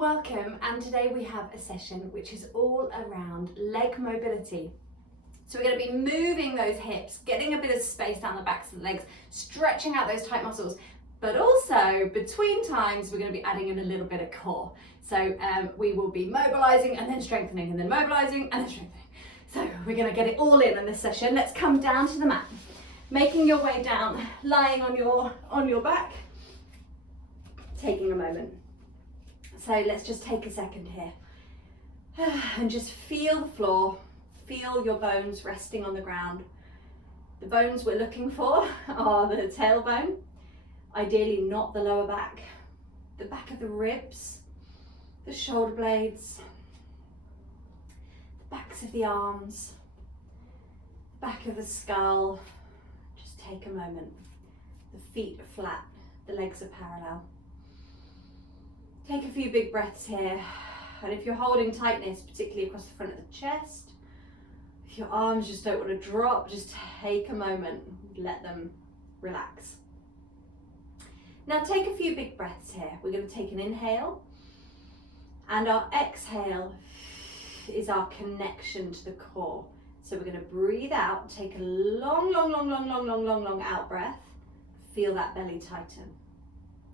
Welcome, and today we have a session which is all around leg mobility. So we're going to be moving those hips, getting a bit of space down the backs of the legs, stretching out those tight muscles, but also between times we're going to be adding in a little bit of core. So we will be mobilizing and then strengthening and then mobilizing and then strengthening. So we're going to get it all in this session. Let's come down to the mat, making your way down, lying on your back, taking a moment. So let's just take a second here and just feel the floor, feel your bones resting on the ground. The bones we're looking for are the tailbone, ideally not the lower back, the back of the ribs, the shoulder blades, the backs of the arms, the back of the skull. Just take a moment. The feet are flat, the legs are parallel. Take a few big breaths here, and if you're holding tightness, particularly across the front of the chest, if your arms just don't want to drop, just take a moment, let them relax. Now take a few big breaths here. We're going to take an inhale, and our exhale is our connection to the core. So we're going to breathe out, take a long out breath, feel that belly tighten.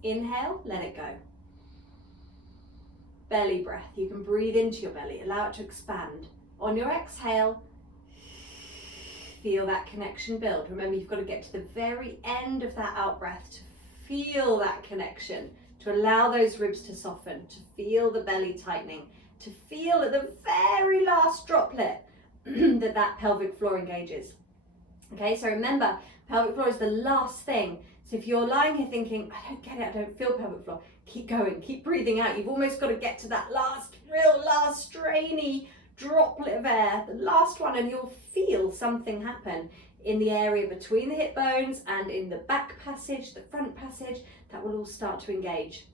Inhale, let it go. Belly breath, you can breathe into your belly, allow it to expand. On your exhale, feel that connection build. Remember, you've got to get to the very end of that out breath to feel that connection, to allow those ribs to soften, to feel the belly tightening, to feel at the very last droplet that pelvic floor engages. Okay, so remember, pelvic floor is the last thing. So if you're lying here thinking, I don't get it, I don't feel pelvic floor, keep going, keep breathing out. You've almost got to get to that last strainy droplet of air, the last one, and you'll feel something happen in the area between the hip bones and in the back passage, the front passage, that will all start to engage.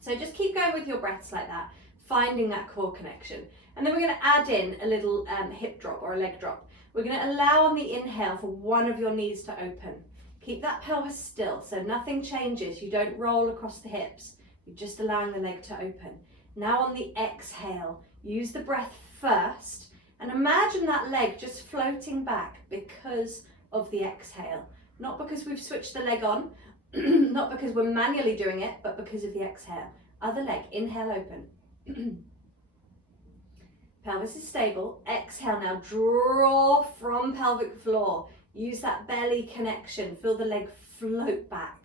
So just keep going with your breaths like that, finding that core connection. And then we're going to add in a little hip drop or a leg drop. We're going to allow on the inhale for one of your knees to open. Keep that pelvis still, so nothing changes. You don't roll across the hips. You're just allowing the leg to open. Now on the exhale, use the breath first and imagine that leg just floating back because of the exhale. Not because we've switched the leg on, not because we're manually doing it, but because of the exhale. Other leg, inhale, open. Pelvis is stable. Exhale, now draw from pelvic floor. Use that belly connection, feel the leg float back.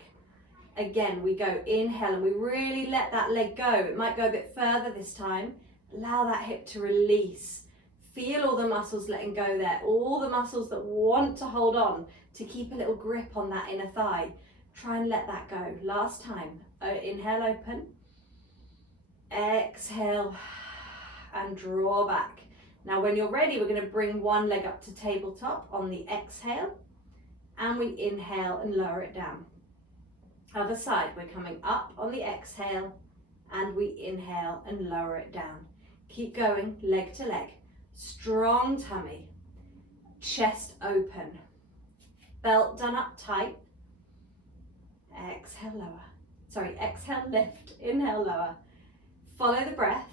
Again, we go inhale and we really let that leg go. It might go a bit further this time. Allow that hip to release. Feel all the muscles letting go there, all the muscles that want to hold on, to keep a little grip on that inner thigh. Try and let that go. Last time, inhale, open. Exhale and draw back. Now when you're ready, we're going to bring one leg up to tabletop on the exhale, and we inhale and lower it down. Other side, we're coming up on the exhale and we inhale and lower it down. Keep going, leg to leg. Strong tummy, chest open, belt done up tight. Exhale, lower. Sorry, exhale, lift, inhale, lower. Follow the breath.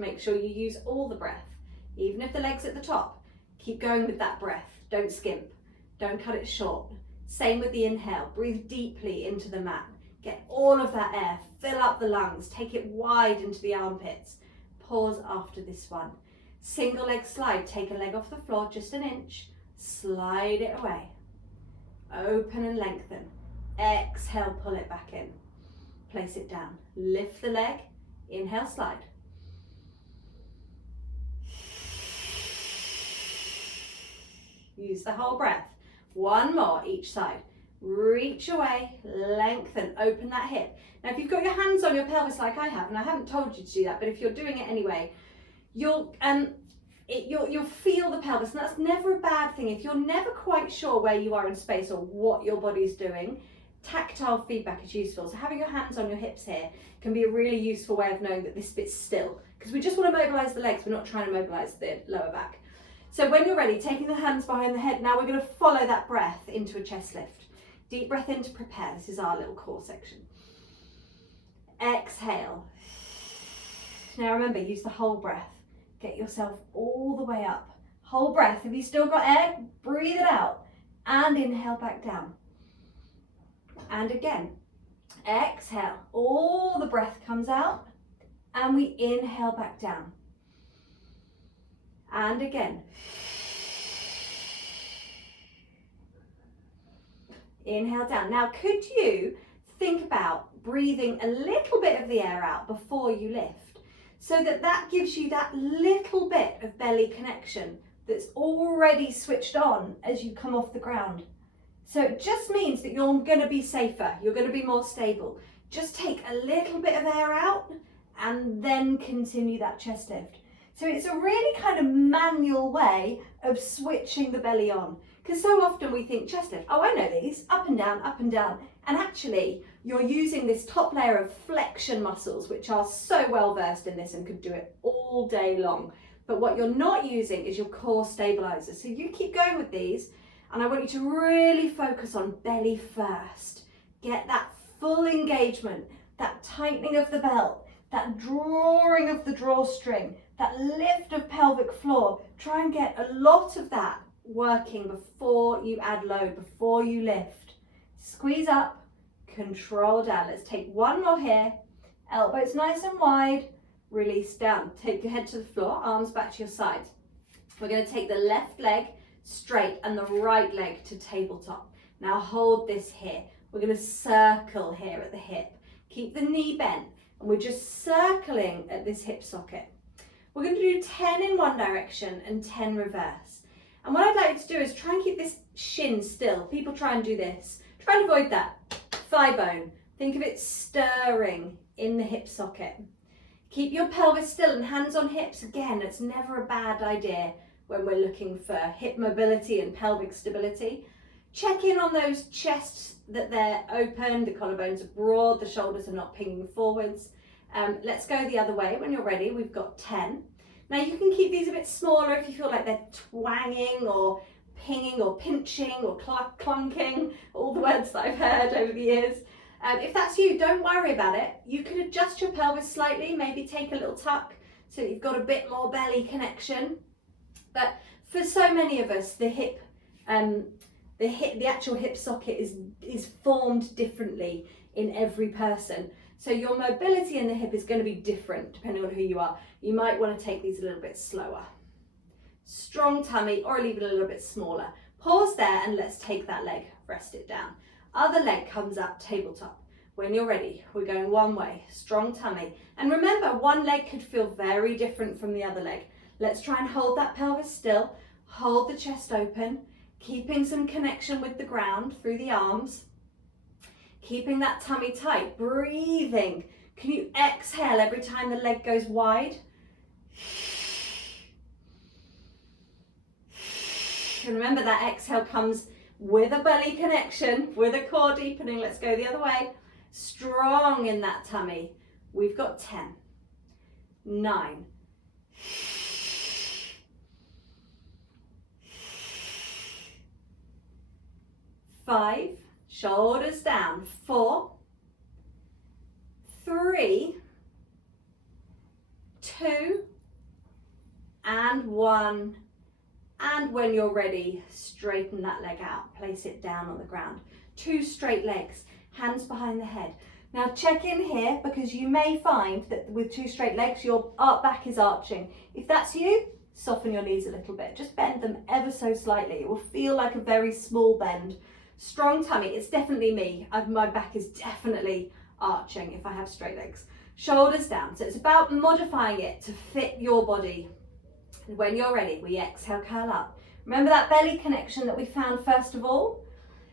Make sure you use all the breath. Even if the leg's at the top, keep going with that breath. Don't skimp, don't cut it short. Same with the inhale, breathe deeply into the mat. Get all of that air, fill up the lungs, take it wide into the armpits. Pause after this one. Single leg slide, take a leg off the floor, just an inch, slide it away. Open and lengthen. Exhale, pull it back in. Place it down, lift the leg, inhale, slide. Use the whole breath. One more each side. Reach away, lengthen, open that hip. Now if you've got your hands on your pelvis like I have, and I haven't told you to do that, but if you're doing it anyway, you'll feel the pelvis, and that's never a bad thing. If you're never quite sure where you are in space or what your body's doing, tactile feedback is useful. So having your hands on your hips here can be a really useful way of knowing that this bit's still, because we just want to mobilize the legs, we're not trying to mobilize the lower back. So when you're ready, taking the hands behind the head, now we're going to follow that breath into a chest lift. Deep breath in to prepare. This is our little core section. Exhale. Now remember, use the whole breath. Get yourself all the way up. Whole breath. If you still got air, breathe it out. And inhale back down. And again. Exhale. All the breath comes out. And we inhale back down. And again. Inhale down. Now, could you think about breathing a little bit of the air out before you lift, so that gives you that little bit of belly connection that's already switched on as you come off the ground. So it just means that you're going to be safer, you're going to be more stable. Just take a little bit of air out and then continue that chest lift. So it's a really kind of manual way of switching the belly on. Because so often we think chest lift, oh, I know these, up and down, and actually you're using this top layer of flexion muscles, which are so well versed in this and could do it all day long. But what you're not using is your core stabilizer. So you keep going with these, and I want you to really focus on belly first. Get that full engagement, that tightening of the belt, that drawing of the drawstring, that lift of pelvic floor. Try and get a lot of that working before you add load, before you lift. Squeeze up, control down. Let's take one more here. Elbows nice and wide, release down. Take your head to the floor, arms back to your sides. We're going to take the left leg straight and the right leg to tabletop. Now hold this here. We're going to circle here at the hip. Keep the knee bent, and we're just circling at this hip socket. We're going to do 10 in one direction and 10 reverse. And what I'd like you to do is try and keep this shin still. People try and do this. Try and avoid that. Thigh bone. Think of it stirring in the hip socket. Keep your pelvis still and hands on hips. Again, it's never a bad idea when we're looking for hip mobility and pelvic stability. Check in on those chests that they're open, the collarbones are broad, the shoulders are not pinging forwards. Let's go the other way. When you're ready, we've got 10. Now you can keep these a bit smaller if you feel like they're twanging or pinging or pinching or clunking, all the words that I've heard over the years. If that's you, don't worry about it. You can adjust your pelvis slightly, maybe take a little tuck so you've got a bit more belly connection. But for so many of us, the actual hip socket is formed differently in every person. So your mobility in the hip is going to be different depending on who you are. You might want to take these a little bit slower. Strong tummy, or leave it a little bit smaller. Pause there and let's take that leg, rest it down. Other leg comes up, tabletop. When you're ready, we're going one way, strong tummy. And remember, one leg could feel very different from the other leg. Let's try and hold that pelvis still, hold the chest open, keeping some connection with the ground through the arms. Keeping that tummy tight, breathing. Can you exhale every time the leg goes wide? And remember that exhale comes with a belly connection, with a core deepening. Let's go the other way. Strong in that tummy. We've got 10, 9, 5, shoulders down, 4, 3, 2, and 1. And when you're ready, straighten that leg out, place it down on the ground. 2 straight legs, hands behind the head. Now check in here, because you may find that with 2 straight legs, your back is arching. If that's you, soften your knees a little bit. Just bend them ever so slightly. It will feel like a very small bend. Strong tummy, it's definitely me. My back is definitely arching if I have straight legs. Shoulders down, so it's about modifying it to fit your body. And when you're ready, we exhale, curl up. Remember that belly connection that we found first of all?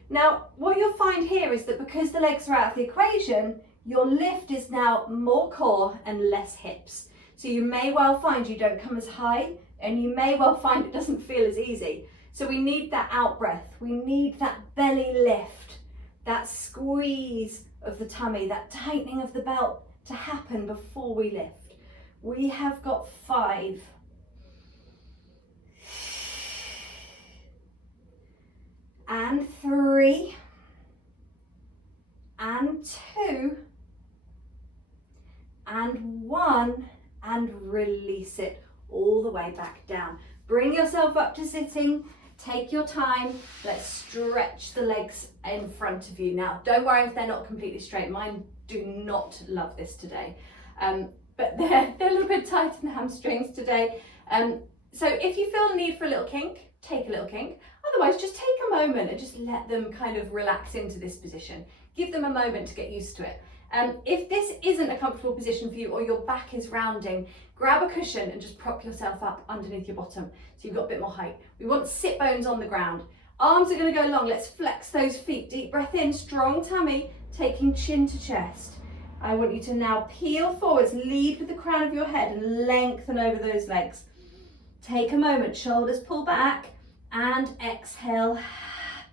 Now, what you'll find here is that because the legs are out of the equation, your lift is now more core and less hips. So you may well find you don't come as high, and you may well find it doesn't feel as easy. So we need that out breath. We need that belly lift, that squeeze of the tummy, that tightening of the belt to happen before we lift. We have got 5. And 3. and 2, and 1, and release it all the way back down. Bring yourself up to sitting, take your time. Let's stretch the legs in front of you. Now, don't worry if they're not completely straight. Mine do not love this today, but they're a little bit tight in the hamstrings today. So if you feel the need for a little kink, take a little kink. Otherwise, just take a moment and just let them kind of relax into this position. Give them a moment to get used to it. If this isn't a comfortable position for you, or your back is rounding, grab a cushion and just prop yourself up underneath your bottom so you've got a bit more height. We want sit bones on the ground. Arms are going to go long. Let's flex those feet. Deep breath in, strong tummy, taking chin to chest. I want you to now peel forwards, lead with the crown of your head and lengthen over those legs. Take a moment, shoulders pull back, and exhale,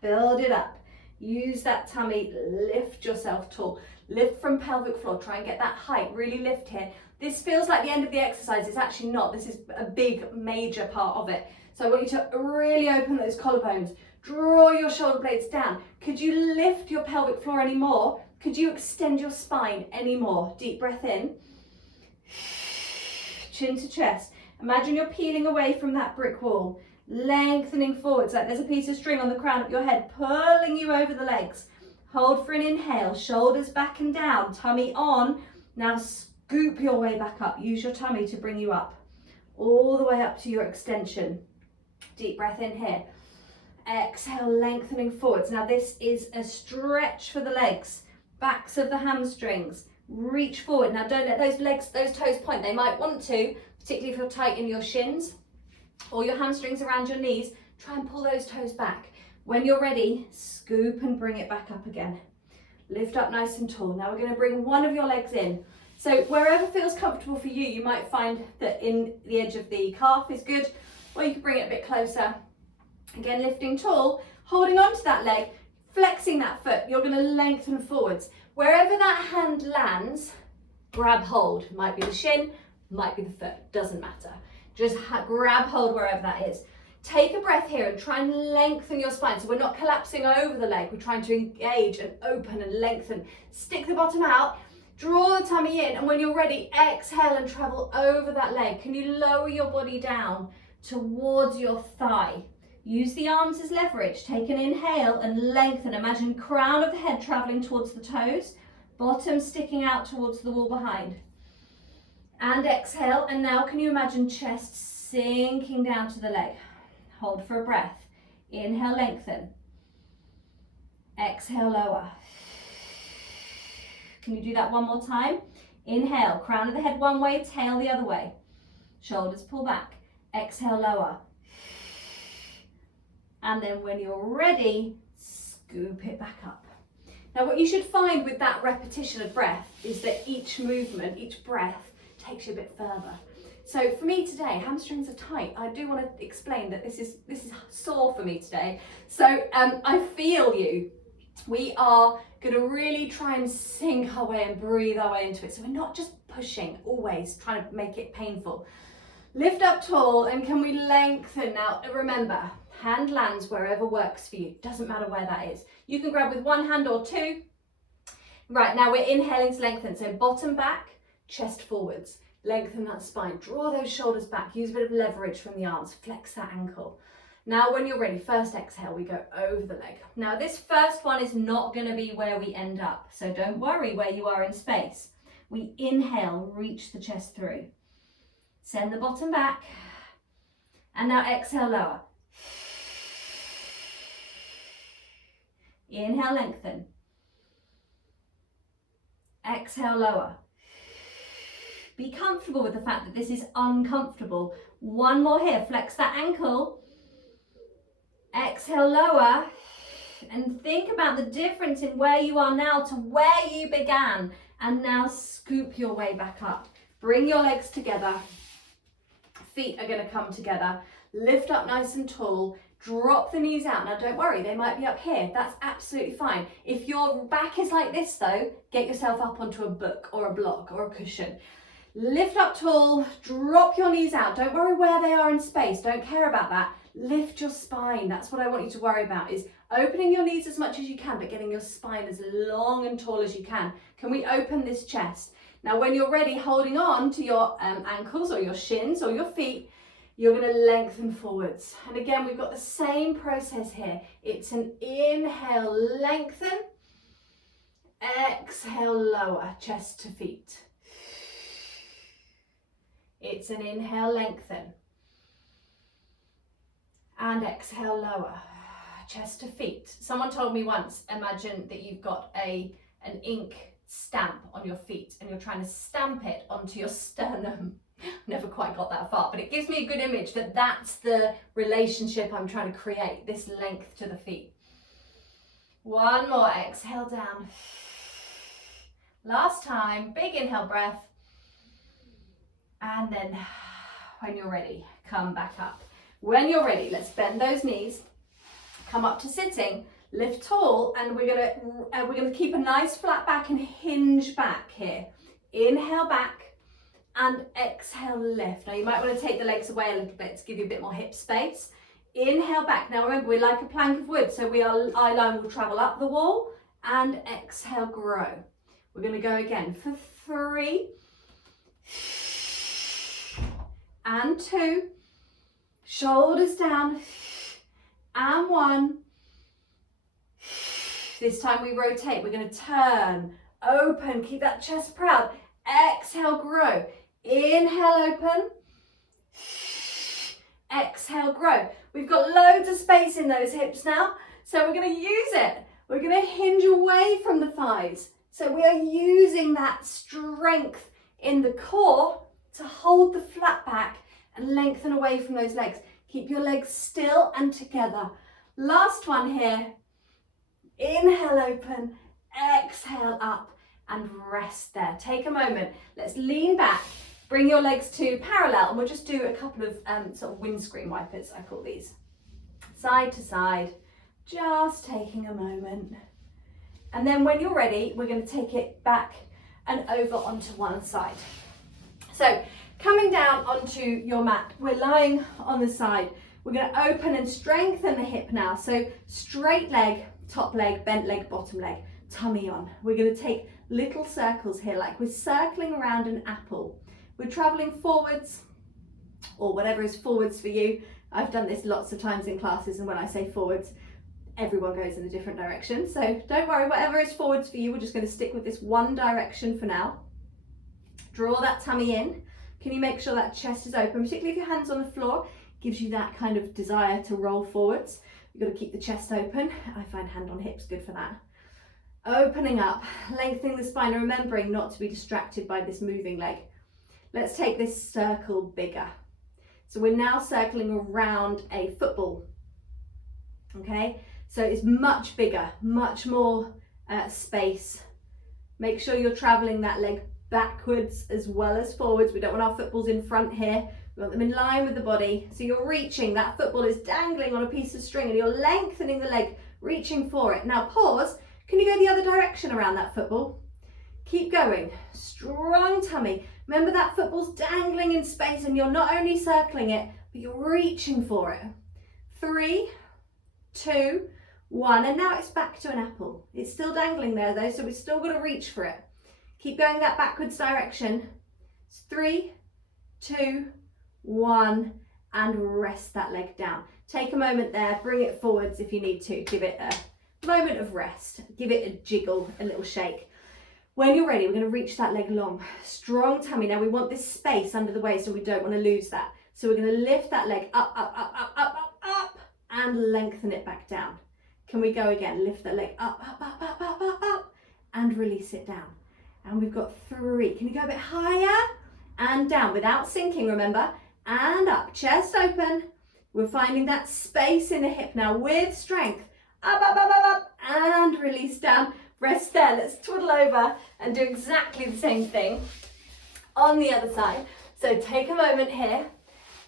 build it up. Use that tummy, lift yourself tall. Lift from pelvic floor, try and get that height, really lift here. This feels like the end of the exercise, it's actually not. This is a big, major part of it. So I want you to really open those collarbones, draw your shoulder blades down. Could you lift your pelvic floor any more? Could you extend your spine any more? Deep breath in, chin to chest. Imagine you're peeling away from that brick wall, lengthening forwards like there's a piece of string on the crown of your head, pulling you over the legs. Hold for an inhale, shoulders back and down, tummy on. Now scoop your way back up. Use your tummy to bring you up, all the way up to your extension. Deep breath in here. Exhale, lengthening forwards. Now this is a stretch for the legs, backs of the hamstrings. Reach forward. Now don't let those legs, those toes point. They might want to, particularly if you're tight in your shins or your hamstrings around your knees. Try and pull those toes back. When you're ready, scoop and bring it back up again. Lift up nice and tall. Now we're going to bring one of your legs in. So wherever feels comfortable for you, you might find that in the edge of the calf is good, or you can bring it a bit closer. Again, lifting tall, holding on to that leg, flexing that foot. You're going to lengthen forwards. Wherever that hand lands, grab hold. Might be the shin, might be the foot, doesn't matter. Just grab hold wherever that is. Take a breath here and try and lengthen your spine. So we're not collapsing over the leg. We're trying to engage and open and lengthen. Stick the bottom out, draw the tummy in, and when you're ready, exhale and travel over that leg. Can you lower your body down towards your thigh? Use the arms as leverage. Take an inhale and lengthen. Imagine crown of the head traveling towards the toes, bottom sticking out towards the wall behind. And exhale, and now can you imagine chest sinking down to the leg? Hold for a breath. Inhale, lengthen. Exhale, lower. Can you do that one more time? Inhale, crown of the head one way, tail the other way. Shoulders pull back. Exhale, lower. And then when you're ready, scoop it back up. Now what you should find with that repetition of breath is that each movement, each breath takes you a bit further. So for me today, hamstrings are tight. I do want to explain that this is sore for me today. So I feel you. We are going to really try and sink our way and breathe our way into it. So we're not just pushing, always trying to make it painful. Lift up tall, and can we lengthen? Now remember, hand lands wherever works for you. Doesn't matter where that is. You can grab with one hand or two. Right, now we're inhaling to lengthen. So bottom back, chest forwards. Lengthen that spine, draw those shoulders back, use a bit of leverage from the arms, flex that ankle. Now when you're ready, first exhale, we go over the leg. Now this first one is not going to be where we end up, so don't worry where you are in space. We inhale, reach the chest through. Send the bottom back, and now exhale, lower. Inhale, lengthen. Exhale, lower. Be comfortable with the fact that this is uncomfortable. One more here, flex that ankle. Exhale, lower. And think about the difference in where you are now to where you began. And now scoop your way back up. Bring your legs together. Feet are going to come together. Lift up nice and tall. Drop the knees out. Now don't worry, they might be up here. That's absolutely fine. If your back is like this though, get yourself up onto a book or a block or a cushion. Lift up tall, drop your knees out. Don't worry where they are in space. Don't care about that. Lift your spine. That's what I want you to worry about, is Opening your knees as much as you can, but getting your spine as long and tall as you can. Can we open this chest? Now, when you're ready, holding on to your ankles or your shins or your feet, you're going to lengthen forwards. And again, we've got the same process here. It's an inhale, lengthen. Exhale, lower, chest to feet. It's an inhale, lengthen. And exhale, lower, chest to feet. Someone told me once, imagine that you've got an ink stamp on your feet and you're trying to stamp it onto your sternum. Never quite got that far, but it gives me a good image that that's the relationship I'm trying to create, this length to the feet. One more, exhale down. Last time, big inhale breath. And then when you're ready, come back up. When you're ready, let's bend those knees, come up to sitting, lift tall, and we're gonna keep a nice flat back and hinge back here. Inhale back and exhale, lift. Now you might want to take the legs away a little bit to give you a bit more hip space. Inhale back. Now remember, we're like a plank of wood, so eye line will travel up the wall, and exhale, grow. We're going to go again for 3 and 2, shoulders down, and 1. This time we rotate. We're going to turn, open, keep that chest proud. Exhale, grow. Inhale, open. Exhale, grow. We've got loads of space in those hips now, so we're going to use it. We're going to hinge away from the thighs. So we are using that strength in the core to hold the flat back and lengthen away from those legs. Keep your legs still and together. Last one here. Inhale, open. Exhale, up, and rest there. Take a moment. Let's lean back. Bring your legs to parallel, and we'll just do a couple of sort of windscreen wipers, I call these. Side to side, just taking a moment. And then when you're ready, we're going to take it back and over onto one side. So coming down onto your mat, we're lying on the side. We're going to open and strengthen the hip now. So straight leg, top leg, bent leg, bottom leg, tummy on. We're going to take little circles here, like we're circling around an apple. We're traveling forwards, or whatever is forwards for you. I've done this lots of times in classes, and when I say forwards, everyone goes in a different direction. So don't worry, whatever is forwards for you, we're just going to stick with this one direction for now. Draw that tummy in. Can you make sure that chest is open, particularly if your hand's on the floor, gives you that kind of desire to roll forwards. You've got to keep the chest open. I find hand on hips good for that. Opening up, lengthening the spine, and remembering not to be distracted by this moving leg. Let's take this circle bigger. So we're now circling around a football. Okay, so it's much bigger, much more space. Make sure you're traveling that leg backwards as well as forwards. We don't want our footballs in front here. We want them in line with the body. So you're reaching, that football is dangling on a piece of string, and you're lengthening the leg, reaching for it. Now pause. Can you go the other direction around that football? Keep going. Strong tummy. Remember that football's dangling in space, and you're not only circling it, but you're reaching for it. 3, 2, 1, and now it's back to an apple. It's still dangling there though, so we've still got to reach for it. Keep going that backwards direction. 3, 2, 1, and rest that leg down. Take a moment there, bring it forwards if you need to. Give it a moment of rest. Give it a jiggle, a little shake. When you're ready, we're going to reach that leg long. Strong tummy. Now we want this space under the waist, so we don't want to lose that. So we're going to lift that leg up, up, up, up, up, up, up, and lengthen it back down. Can we go again? Lift the leg up, up, up, up, up, up, up, and release it down. And we've got 3. Can you go a bit higher? And down without sinking, remember? And up, chest open. We're finding that space in the hip now with strength. Up, up, up, up, up, and release down. Rest there. Let's twaddle over and do exactly the same thing on the other side. So take a moment here.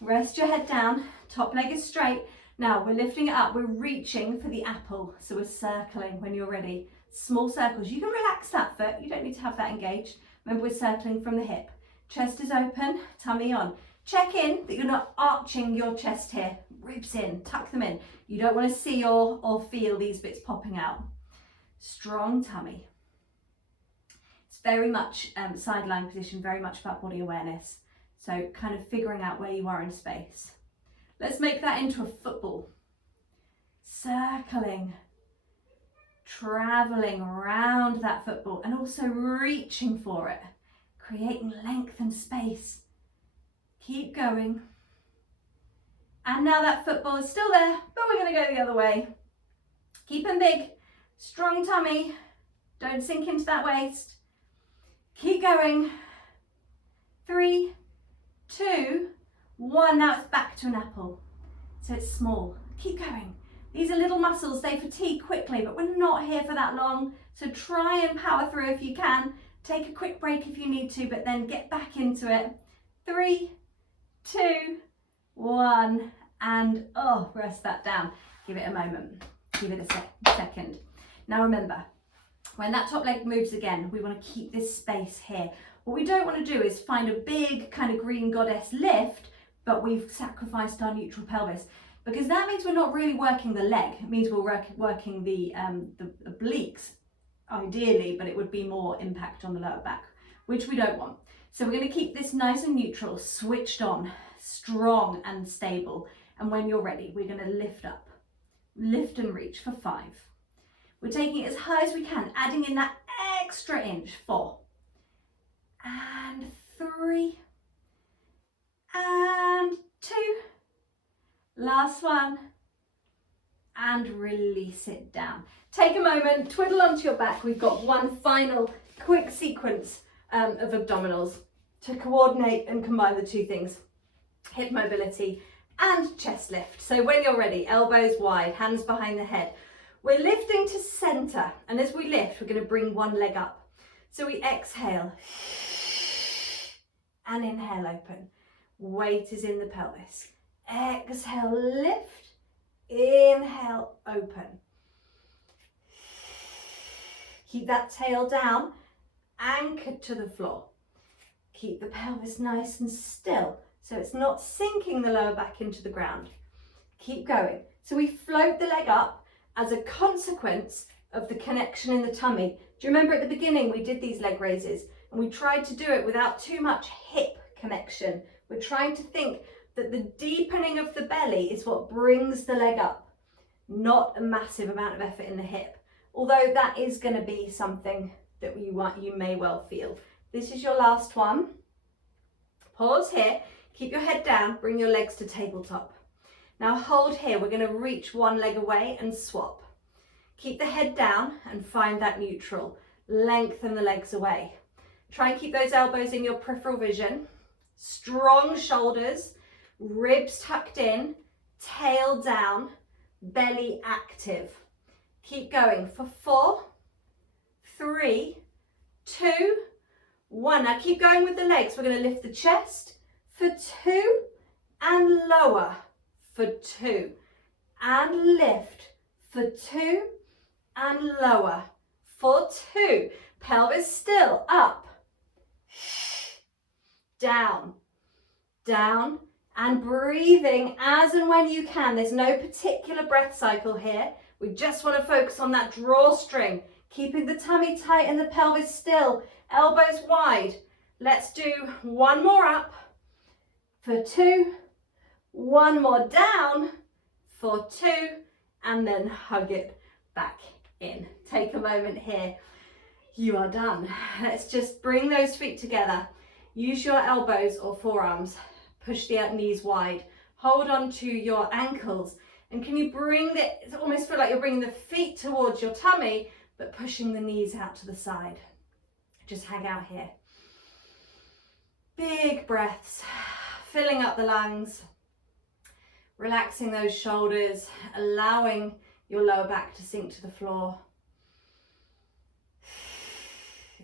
Rest your head down. Top leg is straight. Now we're lifting it up. We're reaching for the apple. So we're circling when you're ready. Small circles. You can relax that foot. You don't need to have that engaged. Remember, we're circling from the hip. Chest is open, tummy on. Check in that you're not arching your chest here. Ribs in, tuck them in. You don't want to see or feel these bits popping out. Strong tummy. It's very much sideline position, very much about body awareness. So kind of figuring out where you are in space. Let's make that into a football. Circling, traveling around that football and also reaching for it, creating length and space. Keep going. And now that football is still there, but we're going to go the other way. Keep them big, strong tummy. Don't sink into that waist. Keep going. 3, 2, 1. Now it's back to an apple. So it's small. Keep going. These are little muscles, they fatigue quickly, but we're not here for that long. So try and power through if you can. Take a quick break if you need to, but then get back into it. 3, 2, 1, and rest that down. Give it a moment. Give it a second. Now remember, when that top leg moves again, we want to keep this space here. What we don't want to do is find a big kind of green goddess lift, but we've sacrificed our neutral pelvis. Because that means we're not really working the leg. It means we're working the obliques, ideally, but it would be more impact on the lower back, which we don't want. So we're going to keep this nice and neutral, switched on, strong and stable. And when you're ready, we're going to lift up, lift and reach for 5. We're taking it as high as we can, adding in that extra inch. 4, and 3, and 2. Last one, and release it down. Take a moment, twiddle onto your back. We've got one final quick sequence of abdominals to coordinate and combine the two things, hip mobility and chest lift. So when you're ready, elbows wide, hands behind the head. We're lifting to center, and as we lift, we're going to bring one leg up. So we exhale and inhale, open. Weight is in the pelvis. Exhale, lift, inhale, open. Keep that tail down, anchored to the floor. Keep the pelvis nice and still, so it's not sinking the lower back into the ground. Keep going. So we float the leg up as a consequence of the connection in the tummy. Do you remember at the beginning we did these leg raises and we tried to do it without too much hip connection? We're trying to think that the deepening of the belly is what brings the leg up, not a massive amount of effort in the hip. Although that is going to be something that you may well feel. This is your last one. Pause here, keep your head down, bring your legs to tabletop. Now hold here, we're going to reach one leg away and swap. Keep the head down and find that neutral. Lengthen the legs away. Try and keep those elbows in your peripheral vision. Strong shoulders. Ribs tucked in, tail down, belly active. Keep going for 4, 3, 2, 1. Now keep going with the legs. We're going to lift the chest for 2 and lower for 2 and lift for 2 and lower for 2. Pelvis still, up, down, down, and breathing as and when you can. There's no particular breath cycle here. We just want to focus on that drawstring, keeping the tummy tight and the pelvis still, elbows wide. Let's do one more up for 2, one more down for 2, and then hug it back in. Take a moment here. You are done. Let's just bring those feet together. Use your elbows or forearms. Push the knees wide. Hold on to your ankles. And can you bring it almost feel like you're bringing the feet towards your tummy, but pushing the knees out to the side. Just hang out here. Big breaths, filling up the lungs, relaxing those shoulders, allowing your lower back to sink to the floor.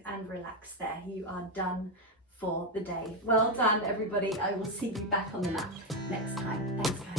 And relax there. You are done for the day. Well done, everybody. I will see you back on the mat next time. Thanks.